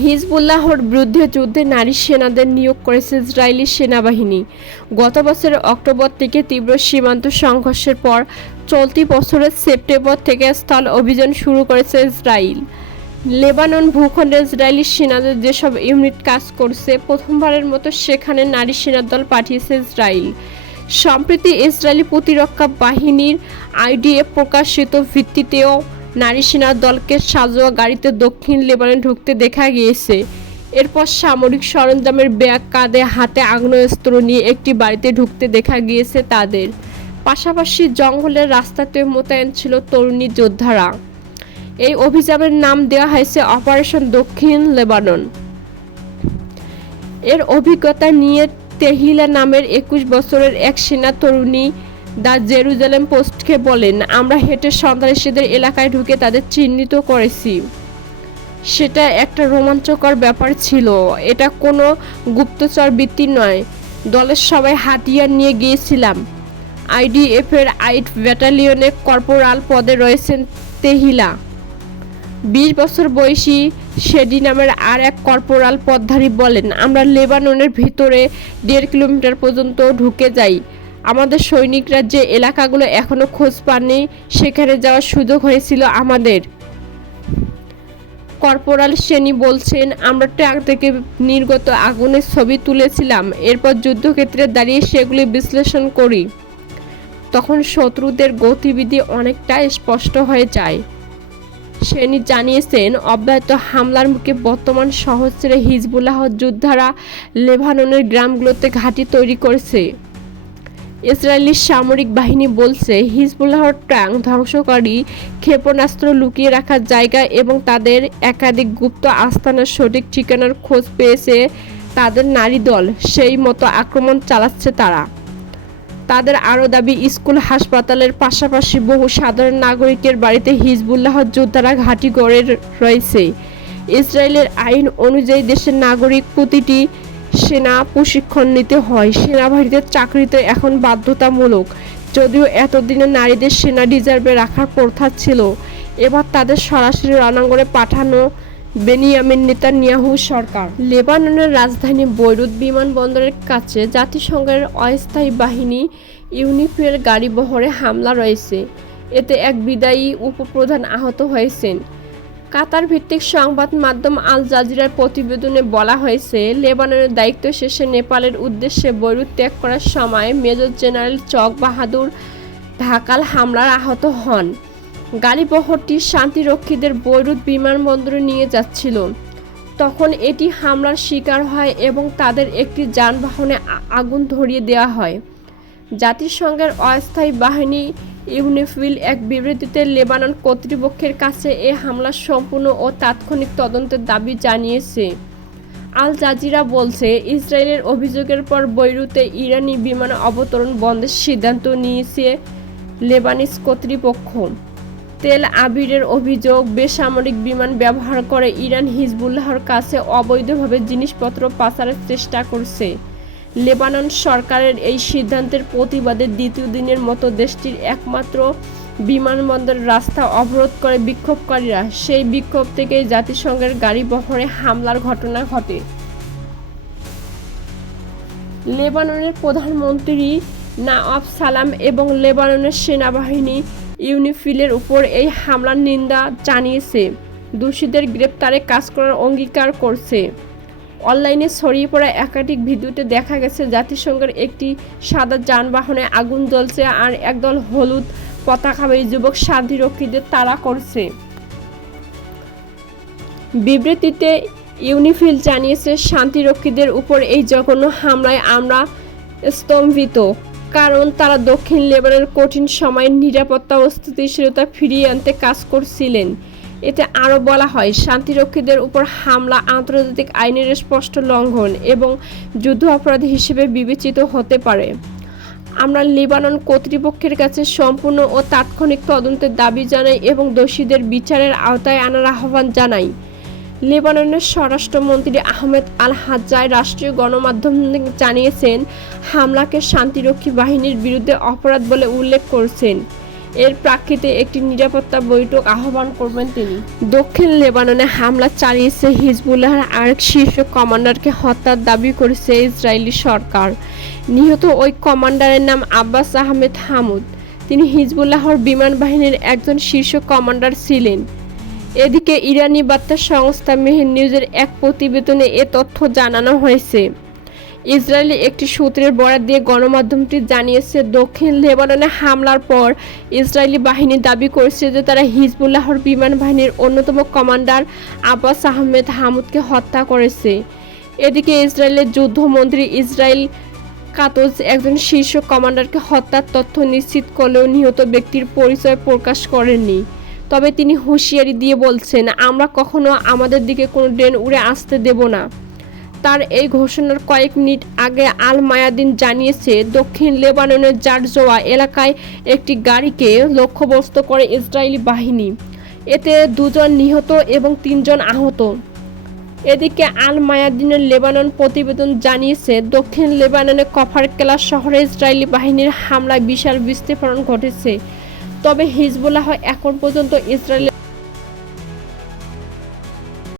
হিজবুল্লাহর বিরুদ্ধে যুদ্ধে নারী সেনাদের নিয়োগ করেছে ইসরায়েলি সেনাবাহিনী। গত বছরের অক্টোবর থেকে তীব্র সীমান্ত সংঘর্ষের পর চলতি বছরের সেপ্টেম্বর থেকে স্থল অভিযান শুরু করেছে ইসরায়েল। লেবানন ভূখণ্ডে ইসরায়েলি সেনাদের যেসব ইউনিট কাজ করছে, প্রথমবারের মতো সেখানে নারী সেনাদল পাঠিয়েছে ইসরায়েল। সম্প্রতি ইসরায়েলি প্রতিরক্ষা বাহিনীর আইডিএফ প্রকাশিত ভিত্তিতেও নারী সেনা দলকে সাজোয়া গাড়িতে দক্ষিণ লেবাননে ঢুকতে দেখা গিয়েছে। এরপর সামরিক সরঞ্জামের ব্যাগ কাঁধে, হাতে আগ্নেয়াস্ত্র নিয়ে একটি বাড়িতে ঢুকতে দেখা গিয়েছে তাদের। পাশাপাশি জঙ্গলের রাস্তাতে মোতায়েন ছিল তরুণী যোদ্ধারা। এই অভিযানের নাম দেওয়া হয়েছে অপারেশন দক্ষিণ লেবানন। এর অভিজ্ঞতা নিয়ে তেহিলা নামের 21 বছরের এক সেনা তরুণী দ্য জেরুজালেম পোস্টকে বলেন, আমরা হেঁটে সন্ত্রাসীদের এলাকায় ঢুকে তাদের চিহ্নিত করেছি। সেটা একটা রোমাঞ্চকর ব্যাপার ছিল। এটা কোনো গুপ্তচর বৃত্তি নয়। দলের সবাই হাতিয়ার নিয়ে গিয়েছিলাম। আইডিএফের 8 ব্যাটালিয়নে কর্পোরাল পদে রয়েছেন তেহিলা। 20 বছর বয়সী শেডি নামের আর এক কর্পোরাল পদধারী বলেন, আমরা লেবাননের ভিতরে 1.5 কিলোমিটার পর্যন্ত ঢুকে যাই। আমাদের সৈনিকরা যে এলাকাগুলো এখনো খোঁজ পাননি, সেখানে যাওয়ার সুযোগ হয়েছিল আমাদের। কর্পোরাল সেনি বলছেন, আমরা ট্রাক থেকে নির্গত আগুনের ছবি তুলেছিলাম। এরপর যুদ্ধক্ষেত্রে দাঁড়িয়ে সেগুলি বিশ্লেষণ করি। তখন শত্রুদের গতিবিধি অনেকটা স্পষ্ট হয়ে যায়। সেনি জানিয়েছেন, অব্যাহত হামলার মুখে বর্তমান শহর ছেড়ে হিজবুল্লাহ যোদ্ধারা লেবাননের গ্রামগুলোতে ঘাঁটি তৈরি করেছে। ইসরায়েলি সামরিক বাহিনী বলছে, হিজবুল্লাহর ট্যাঙ্ক, ধ্বংসকারী ক্ষেপণাস্ত্র লুকিয়ে রাখার জায়গা এবং তাদের একাধিক গুপ্ত আস্তানার সঠিক ঠিকানার খোঁজ পেয়েছে তাদের নারী দল। সেই মতো আক্রমণ চালাচ্ছে তারা। তাদের আরও দাবি, স্কুল, হাসপাতালের পাশাপাশি বহু সাধারণ নাগরিকের বাড়িতে হিজবুল্লাহ যোদ্ধারা ঘাঁটি গড়ে রয়েছে। ইসরায়েলের আইন অনুযায়ী দেশের নাগরিক প্রতিটি সেনা প্রশিক্ষণ নিতে হয়। সেনাবাহিনীতে চাকরি তো এখন বাধ্যতামূলক। যদিও এতদিনে নারীদের সেনা রিজার্ভে রাখার প্রথা ছিল, এবার তাদের সরাসরি রণাঙ্গনে পাঠানো বেনিয়ামিন নেতানিয়াহু সরকার। লেবাননের রাজধানী বৈরুত বিমানবন্দরের কাছে জাতিসংঘের অস্থায়ী বাহিনী ইউনিফিলের গাড়িবহরে হামলা রয়েছে। এতে এক বিদায়ী উপপ্রধান আহত হয়েছেন। কাতার ভিত্তিক সংবাদ মাধ্যম আল জাজিরার প্রতিবেদনে বলা হয়েছে, লেবাননের দায়িত্ব শেষে নেপালের উদ্দেশ্যে বৈরুত ত্যাগ করার সময় মেজর জেনারেল চক বাহাদুর ঢাকাল হামলার আহত হন। গাড়িবহরটি শান্তিরক্ষীদের বৈরুত বিমানবন্দরে নিয়ে যাচ্ছিল। তখন এটি হামলার শিকার হয় এবং তাদের একটি যানবাহনে আগুন ধরিয়ে দেওয়া হয়। জাতিসংঘের অস্থায়ী বাহিনী ইউনিফিল এক বিবৃতিতে লেবানন কর্তৃপক্ষের কাছে এ হামলার সম্পূর্ণ ও তাৎক্ষণিক তদন্তের দাবি জানিয়েছে। আল জাজিরা বলছে, ইসরায়েলের অভিযোগের পর বৈরুতে ইরানি বিমান অবতরণ বন্ধের সিদ্ধান্ত নিয়েছে লেবানিজ কর্তৃপক্ষ। তেল আবিবের অভিযোগ, বেসামরিক বিমান ব্যবহার করে ইরান হিজবুল্লাহর কাছে অবৈধভাবে জিনিসপত্র পাচারের চেষ্টা করছে। লেবানন সরকারের এই সিদ্ধান্তের প্রতিবাদে দ্বিতীয় দিনের মতো দেশটির একমাত্র বিমানবন্দরের রাস্তা অবরোধ করে বিক্ষোভকারীরা। সেই বিক্ষোভ থেকেই জাতিসংঘের গাড়িবহরে হামলার ঘটনা ঘটে। লেবাননের প্রধানমন্ত্রী নাওয়াফ সালাম এবং লেবাননের সেনাবাহিনী ইউনিফিলের উপর এই হামলার নিন্দা জানিয়েছে। দোষীদের গ্রেপ্তারে কাজ করার অঙ্গীকার করছে। অনলাইনে ছড়িয়ে পড়া একাধিক ভিডিওতে দেখা গেছে, জাতিসংঘের একটি সাদা যানবাহনে আগুন জ্বলছে আর একদল হলুদ পতাকাবাহী যুবক শান্তিরক্ষীদের তাড়া করছে। বিবৃতিতে ইউনিফিল জানিয়েছে, শান্তিরক্ষীদের উপর এই জঘন্য হামলায় আমরা স্তম্ভিত, কারণ তারা দক্ষিণ লেবাননের কঠিন সময়ে নিরাপত্তা ও স্থিতিশীলতা ফিরিয়ে আনতে কাজ করছিলেন। এতে আরও বলা হয়, শান্তিরক্ষীদের উপর হামলা আন্তর্জাতিক আইনের স্পষ্ট লঙ্ঘন এবং যুদ্ধ অপরাধ হিসেবে বিবেচিত হতে পারে। আমরা লেবানন কর্তৃপক্ষের কাছে সম্পূর্ণ ও তাৎক্ষণিক তদন্তের দাবি জানাই এবং দোষীদের বিচারের আওতায় আনার আহ্বান জানাই। লেবাননের স্বরাষ্ট্রমন্ত্রী আহমেদ আল হাজ্জাই রাষ্ট্রীয় গণমাধ্যম জানিয়েছেন, হামলাকে শান্তিরক্ষী বাহিনীর বিরুদ্ধে অপরাধ বলে উল্লেখ করেছেন। এর প্রেক্ষিতে একটি নিরাপত্তা বৈঠক আহ্বান করবেন তিনি। দক্ষিণ লেবাননে হামলা চালিয়েছে হিজবুল্লাহর আরেক শীর্ষ কমান্ডারকে হত্যার দাবি করেছে ইসরায়েলি সরকার। নিহত ওই কমান্ডারের নাম আব্বাস আহমেদ হামুদ। তিনি হিজবুল্লাহর বিমান বাহিনীর একজন শীর্ষ কমান্ডার ছিলেন। এদিকে ইরানি বার্তা সংস্থা মেহের নিউজের এক প্রতিবেদনে এ তথ্য জানানো হয়েছে। ইসরায়েলি একটি সূত্রের বরাত দিয়ে গণমাধ্যমটি জানিয়েছে, দক্ষিণ লেবাননে হামলার পর ইসরায়েলি বাহিনী দাবি করেছে যে তারা হিজবুল্লাহর বিমান বাহিনীর অন্যতম কমান্ডার আব্বাস আহমেদ হামুদকে হত্যা করেছে। এদিকে ইসরায়েলের যুদ্ধমন্ত্রী ইসরায়েল কাতজ একজন শীর্ষ কমান্ডারকে হত্যার তথ্য নিশ্চিত করলেও নিহত ব্যক্তির পরিচয় প্রকাশ করেননি। তবে তিনি হুঁশিয়ারি দিয়ে বলছেন, আমরা কখনো আমাদের দিকে কোনো ড্রোন উড়ে আসতে দেব না। তার এই ঘোষণার কয়েক মিনিট আগে আল মায়াদিন জানিয়েছে, দক্ষিণ লেবাননের জারজোয়া এলাকায় একটি গাড়িকে লক্ষ্যবস্তু করে ইসরায়েলি বাহিনী। এতে 2 জন নিহত এবং 3 জন আহত। এদিকে আল মায়াদিনের লেবানন প্রতিবেদন জানিয়েছে, দক্ষিণ লেবাননের কফার কেলা শহরে ইসরায়েলি বাহিনীর হামলায় বিশাল বিস্ফোরণ ঘটেছে। তবে হিজবুল্লাহ এখন পর্যন্ত ইসরায়েলের